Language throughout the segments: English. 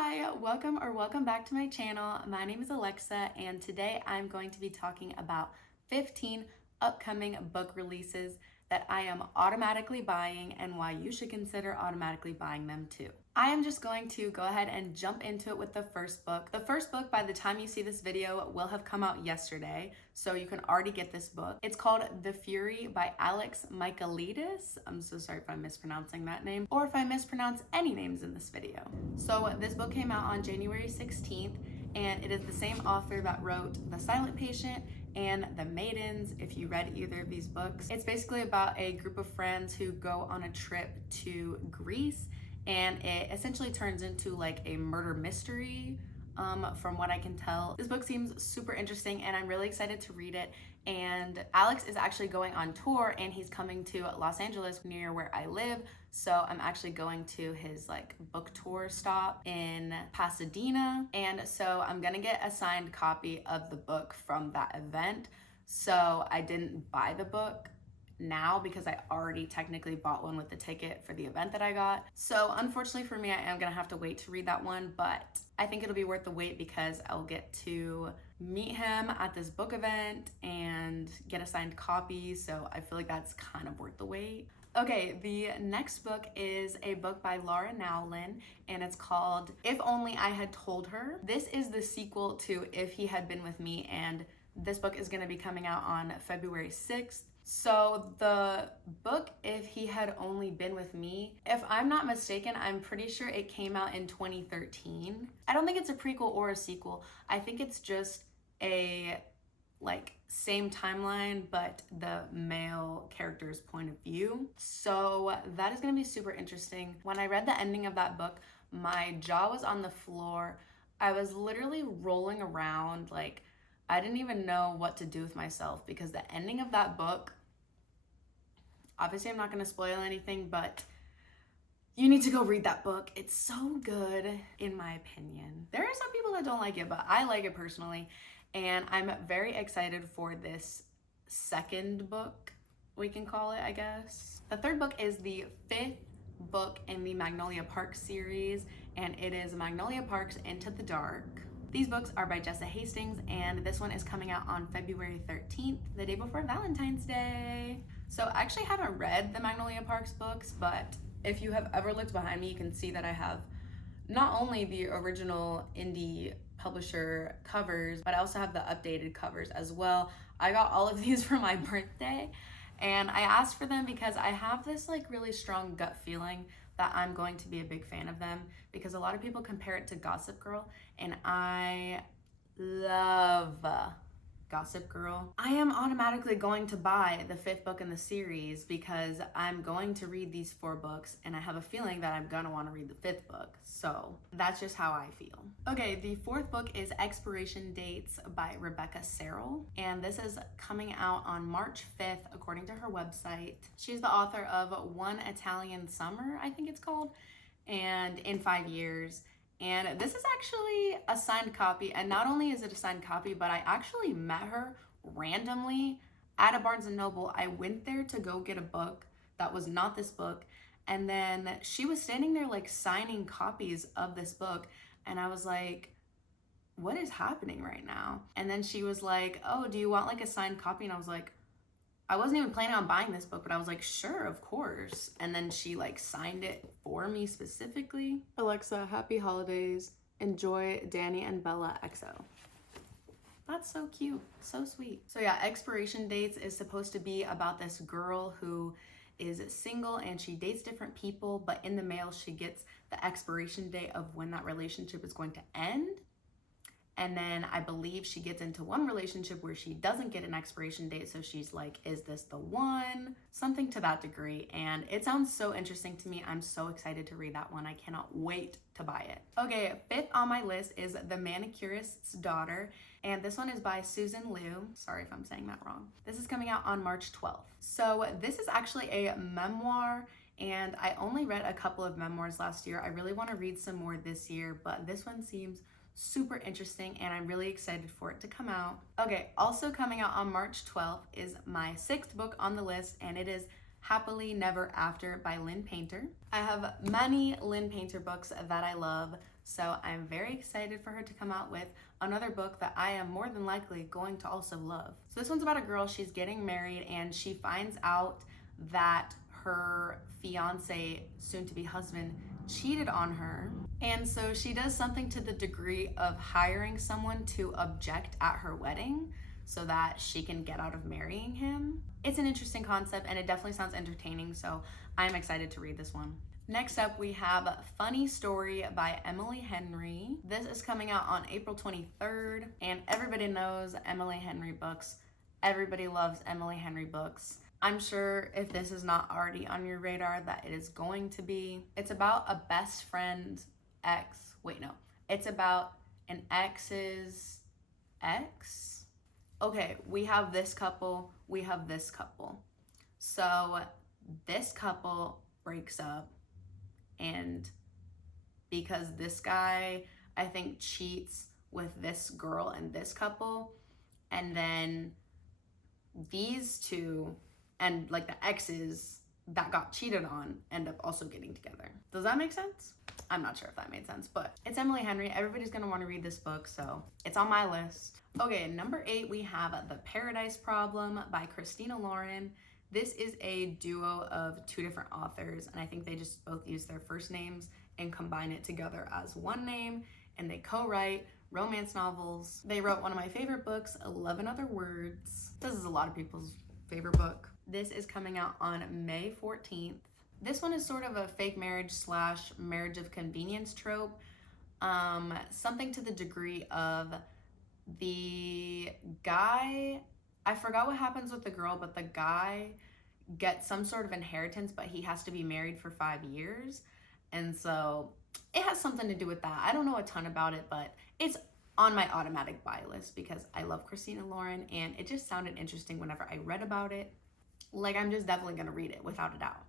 Hi, welcome back to my channel. My name is Alexa, and today I'm going to be talking about 15 upcoming book releases that I am automatically buying and why you should consider automatically buying them too. I am just going to go ahead and jump into it with the first book. The first book, by the time you see this video, will have come out yesterday, so you can already get this book. It's called The Fury by Alex Michaelides. I'm so sorry if I'm mispronouncing that name, or if I mispronounce any names in this video. So this book came out on January 16th, and it is the same author that wrote The Silent Patient and The Maidens, if you read either of these books. It's basically about a group of friends who go on a trip to Greece, and it essentially turns into like a murder mystery, from what I can tell. This book seems super interesting and I'm really excited to read it. And Alex is actually going on tour and he's coming to Los Angeles near where I live. So I'm actually going to his like book tour stop in Pasadena. And so I'm gonna get a signed copy of the book from that event. So I didn't buy the book now because I already technically bought one with the ticket for the event that I got. So unfortunately for me, I am gonna have to wait to read that one, but I think it'll be worth the wait because I'll get to meet him at this book event and get a signed copy. So I feel like that's kind of worth the wait. Okay, the next book is a book by Nowlin, and it's called If Only I Had Told Her. This is the sequel to If He Had Been With Me, and this book is gonna be coming out on February 6th. So the book, If He Had Only Been With Me, if I'm not mistaken, I'm pretty sure it came out in 2013. I don't think it's a prequel or a sequel. I think it's just a like same timeline, but the male character's point of view. So that is gonna be super interesting. When I read the ending of that book, my jaw was on the floor. I was literally rolling around, like I didn't even know what to do with myself because the ending of that book, obviously I'm not going to spoil anything, but you need to go read that book. It's so good, in my opinion. There are some people that don't like it, but I like it personally. And I'm very excited for this second book, we can call it, I guess. The third book is the 5th book in the Magnolia Parks series, and it is Magnolia Parks Into the Dark. These books are by Jessa Hastings, and this one is coming out on February 13th, the day before Valentine's Day. So I actually haven't read the Magnolia Parks books, but if you have ever looked behind me, you can see that I have not only the original indie publisher covers, but I also have the updated covers as well. I got all of these for my birthday, and I asked for them because I have this like really strong gut feeling that I'm going to be a big fan of them because a lot of people compare it to Gossip Girl, and I love Gossip Girl. I am automatically going to buy the 5th book in the series because I'm going to read these 4 books and I have a feeling that I'm gonna wanna read the 5th book. So that's just how I feel. Okay, the 4th book is Expiration Dates by Rebecca Serle, and this is coming out on March 5th according to her website. She's the author of One Italian Summer, I think it's called, and In 5 Years. And this is actually a signed copy, and not only is it a signed copy, but I actually met her randomly at a Barnes & Noble. I went there to go get a book that was not this book, and then she was standing there like signing copies of this book, and I was like, what is happening right now? And then she was like, oh, do you want like a signed copy? And I was like, I wasn't even planning on buying this book, but I was like, sure, of course. And then she like signed it for me specifically. Alexa, happy holidays. Enjoy Danny and Bella XO. That's so cute, so sweet. So yeah, Expiration Dates is supposed to be about this girl who is single and she dates different people, but in the mail she gets the expiration date of when that relationship is going to end. And then I believe she gets into one relationship where she doesn't get an expiration date. So she's like, is this the one? Something to that degree. And it sounds so interesting to me. I'm so excited to read that one. I cannot wait to buy it. Okay, 5th on my list is The Manicurist's Daughter. And this one is by Susan Lieu. Sorry if I'm saying that wrong. This is coming out on March 12th. So this is actually a memoir, and I only read a couple of memoirs last year. I really want to read some more this year, but this one seems super interesting and I'm really excited for it to come out. Okay, also coming out on March 12th is my 6th book on the list, and it is Happily Never After by Lynn Painter. I have many Lynn Painter books that I love, So I'm very excited for her to come out with another book that I am more than likely going to also love. So this one's about a girl, she's getting married and she finds out that her fiance, soon to be husband, cheated on her. And so she does something to the degree of hiring someone to object at her wedding so that she can get out of marrying him. It's an interesting concept and it definitely sounds entertaining, so I'm excited to read this one. Next up, we have Funny Story by Emily Henry. This is coming out on April 23rd, and everybody knows Emily Henry books. Everybody loves Emily Henry books. I'm sure if this is not already on your radar that it is going to be. It's about a best friend ex. Wait, no. It's about an ex's ex. Okay, we have this couple, we have this couple. So this couple breaks up, and because this guy, I think, cheats with this girl and this couple, and then these two and like the exes that got cheated on end up also getting together. Does that make sense? I'm not sure if that made sense, but it's Emily Henry. Everybody's gonna want to read this book, so it's on my list. Okay, number 8, we have The Paradise Problem by Christina Lauren. This is a duo of 2 different authors, and I think they just both use their first names and combine it together as one name, and they co-write romance novels. They wrote one of my favorite books, 11 Other Words. This is a lot of people's favorite book. This is coming out on May 14th. This one is sort of a fake marriage / marriage of convenience trope. Something to the degree of the guy, I forgot what happens with the girl, but the guy gets some sort of inheritance, but he has to be married for 5 years. And so it has something to do with that. I don't know a ton about it, but it's on my automatic buy list because I love Christina Lauren and it just sounded interesting whenever I read about it. Like, I'm just definitely gonna read it without a doubt.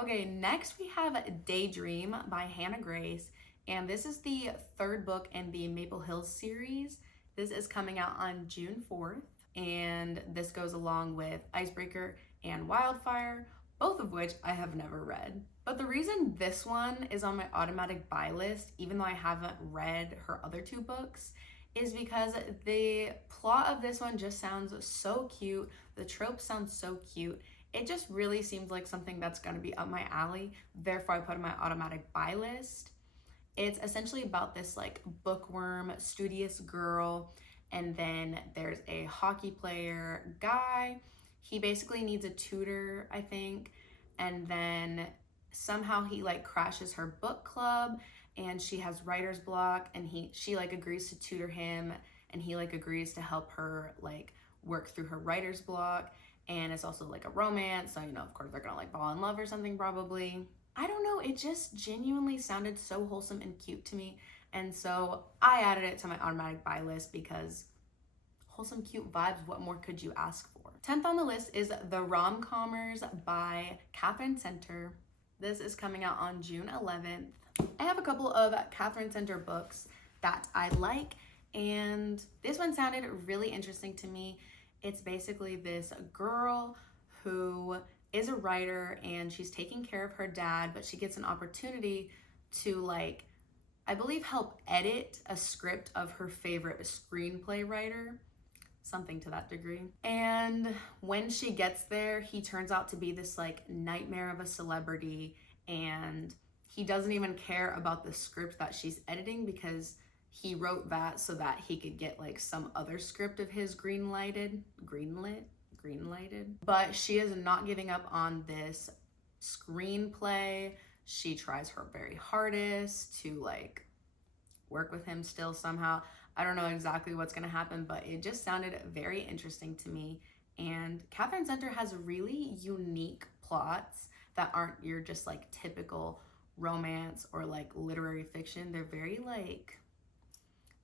Okay, next we have Daydream by Hannah Grace, and this is the 3rd book in the Maple Hills series. This is coming out on June 4th, and this goes along with Icebreaker and Wildfire, both of which I have never read. But the reason this one is on my automatic buy list, even though I haven't read her other 2 books, is because the plot of this one just sounds so cute. The trope sounds so cute. It just really seems like something that's gonna be up my alley. Therefore, I put it on my automatic buy list. It's essentially about this like bookworm, studious girl, and then there's a hockey player guy. He basically needs a tutor, I think, and then somehow he like crashes her book club and she has writer's block, and she like agrees to tutor him, and he like agrees to help her like work through her writer's block. And it's also like a romance, so you know, of course they're gonna like fall in love or something probably. I don't know, it just genuinely sounded so wholesome and cute to me, and so I added it to my automatic buy list because wholesome, cute vibes, what more could you ask for? 10th on the list is The Rom-Commers by Katherine Center. This is coming out on June 11th. I have a couple of Katherine Center books that I like, and this one sounded really interesting to me. It's basically this girl who is a writer and she's taking care of her dad, but she gets an opportunity to like, I believe, help edit a script of her favorite screenplay writer, something to that degree. And when she gets there, he turns out to be this like nightmare of a celebrity, and he doesn't even care about the script that she's editing because he wrote that so that he could get like some other script of his greenlighted. But she is not giving up on this screenplay. She tries her very hardest to like work with him still somehow. I don't know exactly what's gonna happen, but it just sounded very interesting to me. And Katherine Center has really unique plots that aren't your just like typical romance or like literary fiction. They're very like,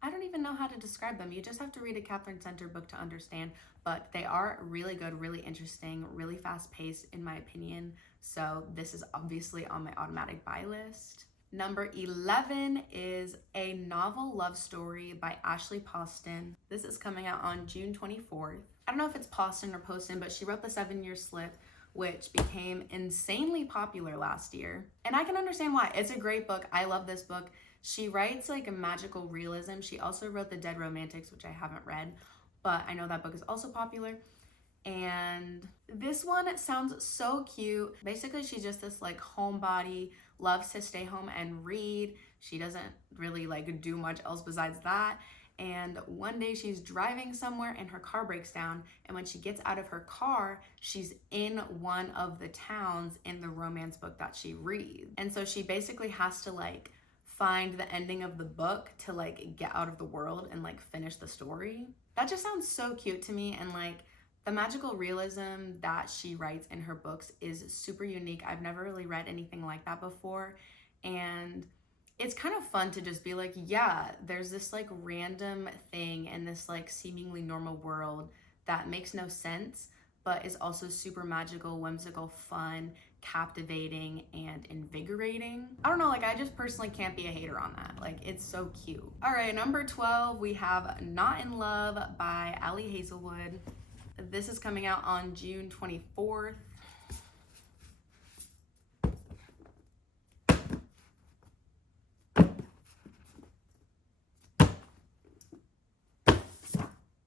I don't even know how to describe them. You just have to read a Katherine Center book to understand, but they are really good, really interesting, really fast paced in my opinion. So this is obviously on my automatic buy list. Number 11 is A Novel Love Story by Ashley Poston. This is coming out on June 24th. I don't know if it's Poston or Poston, but she wrote The 7-Year Slip, which became insanely popular last year. And I can understand why. It's a great book. I love this book. She writes like a magical realism. She also wrote The Dead Romantics, which I haven't read, but I know that book is also popular. And this one sounds so cute. Basically, she's just this like homebody, loves to stay home and read. She doesn't really like do much else besides that. And one day she's driving somewhere and her car breaks down. And when she gets out of her car, she's in one of the towns in the romance book that she reads. And so she basically has to like find the ending of the book to like get out of the world and like finish the story. That just sounds so cute to me. And like the magical realism that she writes in her books is super unique. I've never really read anything like that before. And it's kind of fun to just be like, yeah, there's this like random thing in this like seemingly normal world that makes no sense, but is also super magical, whimsical, fun, captivating, and invigorating. I don't know, like I just personally can't be a hater on that. Like it's so cute. All right, number 12, we have Not in Love by Ali Hazelwood. This is coming out on June 24th.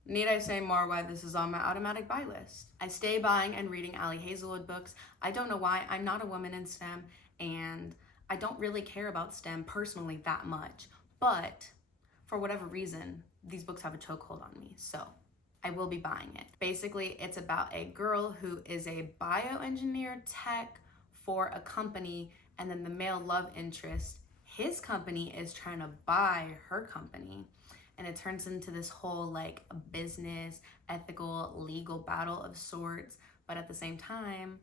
Need I say more why this is on my automatic buy list? I stay buying and reading Ali Hazelwood books. I don't know why. I'm not a woman in STEM, and I don't really care about STEM personally that much. But for whatever reason, these books have a chokehold on me, so I will be buying it. Basically, it's about a girl who is a bioengineer tech for a company, and then the male love interest, his company is trying to buy her company. And it turns into this whole like business, ethical, legal battle of sorts. But at the same time,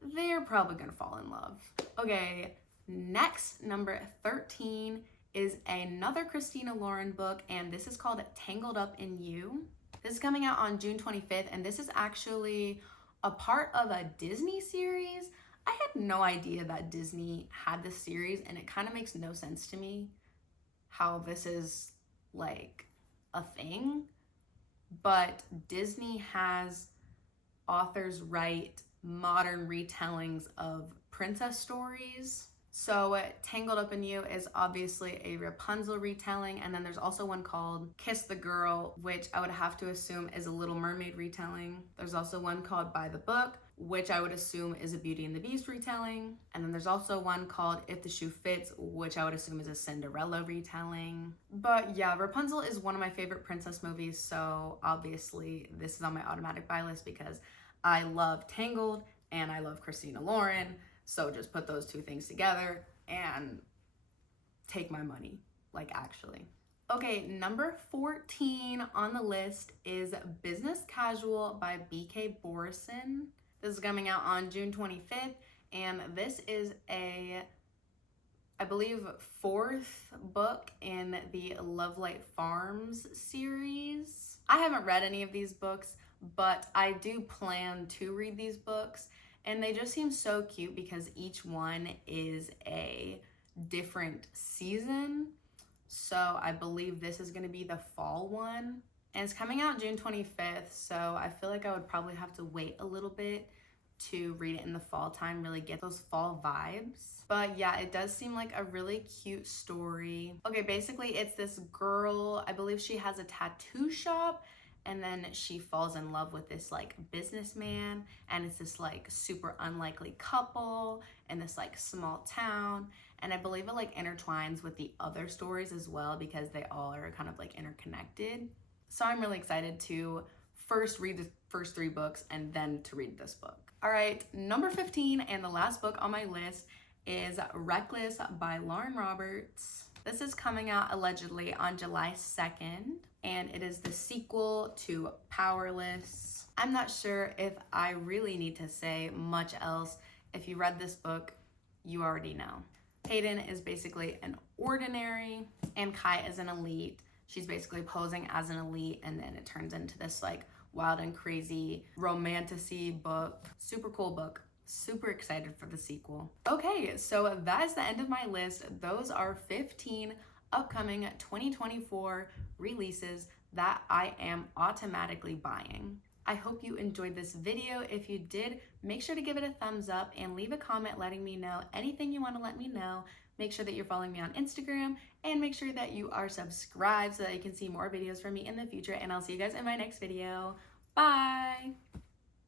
they're probably gonna fall in love. Okay, next, number 13 is another Christina Lauren book, and this is called Tangled Up in You. This is coming out on June 25th, and this is actually a part of a Disney series. I had no idea that Disney had this series, and it kind of makes no sense to me how this is like a thing, but Disney has authors write modern retellings of princess stories. So Tangled Up in You is obviously a Rapunzel retelling, and then there's also one called Kiss the Girl, which I would have to assume is a Little Mermaid retelling. There's also one called By the Book, which I would assume is a Beauty and the Beast retelling. And then there's also one called If the Shoe Fits, which I would assume is a Cinderella retelling. But yeah, Rapunzel is one of my favorite princess movies, so obviously this is on my automatic buy list because I love Tangled and I love Christina Lauren. So just put those two things together and take my money, like actually. Okay, number 14 on the list is Business Casual by BK Borison. This is coming out on June 25th, and this is a, I believe, 4th book in the Lovelight Farms series. I haven't read any of these books, but I do plan to read these books, and they just seem so cute because each one is a different season. So I believe this is going to be the fall one. And it's coming out June 25th, so I feel like I would probably have to wait a little bit to read it in the fall time, really get those fall vibes. But yeah, it does seem like a really cute story. Okay, basically it's this girl, I believe she has a tattoo shop, and then she falls in love with this like businessman, and it's this like super unlikely couple in this like small town. And I believe it like intertwines with the other stories as well because they all are kind of like interconnected. So I'm really excited to first read the first 3 books and then to read this book. All right, number 15 and the last book on my list is Reckless by Lauren Roberts. This is coming out allegedly on July 2nd, and it is the sequel to Powerless. I'm not sure if I really need to say much else. If you read this book, you already know. Hayden is basically an ordinary, and Kai is an elite. She's basically posing as an elite, and then it turns into this like wild and crazy romantasy book. Super cool book. Super excited for the sequel. Okay, so that is the end of my list. Those are 15 upcoming 2024 releases that I am automatically buying. I hope you enjoyed this video. If you did, make sure to give it a thumbs up and leave a comment letting me know anything you want to let me know. Make sure that you're following me on Instagram, and make sure that you are subscribed so that you can see more videos from me in the future. And I'll see you guys in my next video. Bye!